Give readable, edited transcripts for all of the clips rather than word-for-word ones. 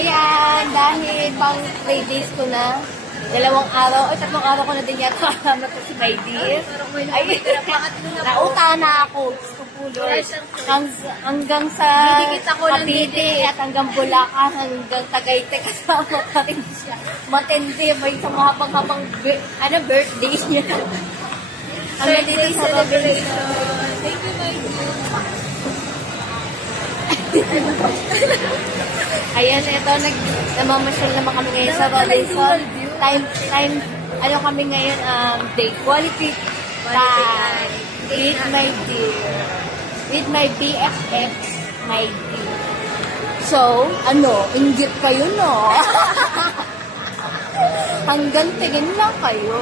Ayan, dahil pang 3 days ko na, 2 araw, o 3 araw ko na din yata kasama ko si my dear. Ay, nauta na ako. Hanggang sa Cavite at hanggang Bulacan, hanggang Tagaytay, kasama pa rin siya. Matindi, may isang mahabang-habang birthday niya. Hanggang dito sa celebration. Thank you, my Ayan, ito, namamasyal naman kami ngayon sa Robinson. Ano kami ngayon, day quality time with my dear. With my BFF, my dear. So, inggit kayo, no? Hanggang tingin lang kayo.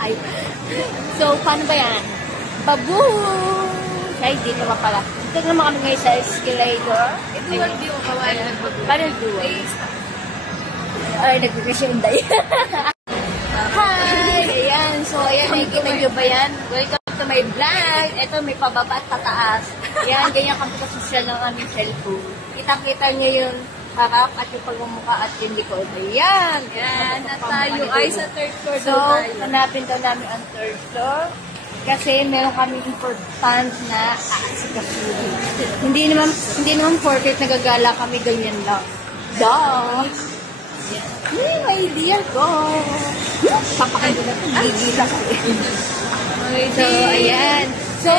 Ay. So, paano ba yan? Baboom! Ay, dito ba pala? Dito naman kami ngayon sa escalator. Ito wag di ko kawain nagbabuo. Paano duwa? Ay, nagpipisyenday. Hi! Ayan. So, ayan, nakikita nyo ba yan? Welcome to my vlog. Ito, may pababa at pataas. Ayan, ganyan kami kasosyal ng aming cellphone. Kita-kita nyo yung harap at yung pagmumukha at yung likod. Ayan. Yan, at tayo ay sa 3rd floor So, hanapin daw namin ang 3rd floor. Kasi meron kami important na aasikasuhin. Hindi naman portrait nagagala kami ganyan lang. Duh! Hey, my dear ko! Papakin ko na ito. Gigila ko eh. So, ayan. So,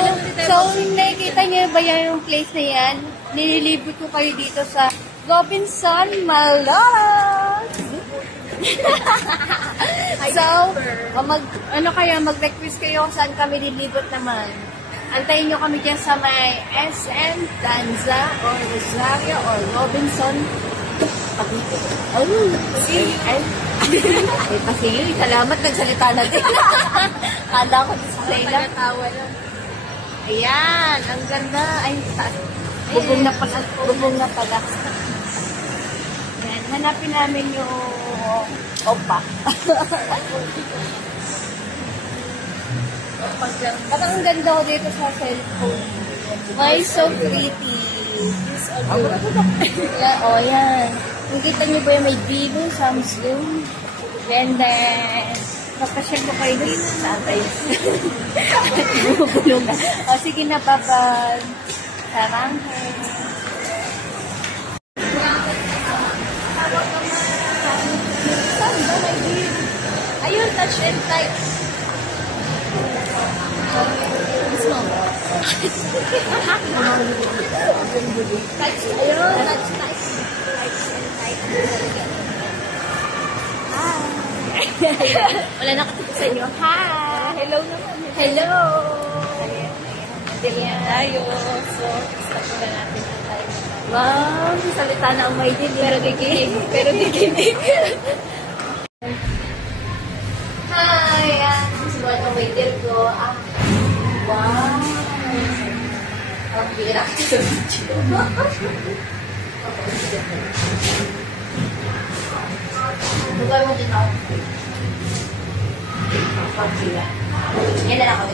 nakikita niyo ba yan yung place na yan? Nililibot ko kayo dito sa Robinson Malone! So, mag-request kayo kung saan kami lilibot naman. Antayin nyo kami dyan sa may SM, Danza, or Rosario, or Robinson. Oh, see? Ay, pasili. Salamat, nagsalita na din. Kala ko sa sila. Ayan, ang ganda. Ay, bubong na pala. Ayan, hanapin namin yung opa. At ang ganda ko dito sa cellphone. Why so pretty? Oh, yan. Nakita niyo ba yung may Vivo, Samsung? And then, kapasya ko kayo dito sa atay. Bumubulong na. O, sige na, babag. Saranghe. Ayun, touch and type. Ayun, touch type. Wala nakatipos sa inyo. Hi! Hello naman. Hello! Ayan tayo. So, start na natin ang time. Wow! Salita na ang may din. Pero dikinig. Hi! Susulat ang may din ko. Wow! Ang bira ko sa video. Lugar mo din ako. Yan na lang kami.